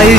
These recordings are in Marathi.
आई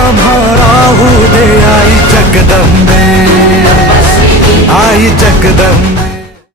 आम्हा राहू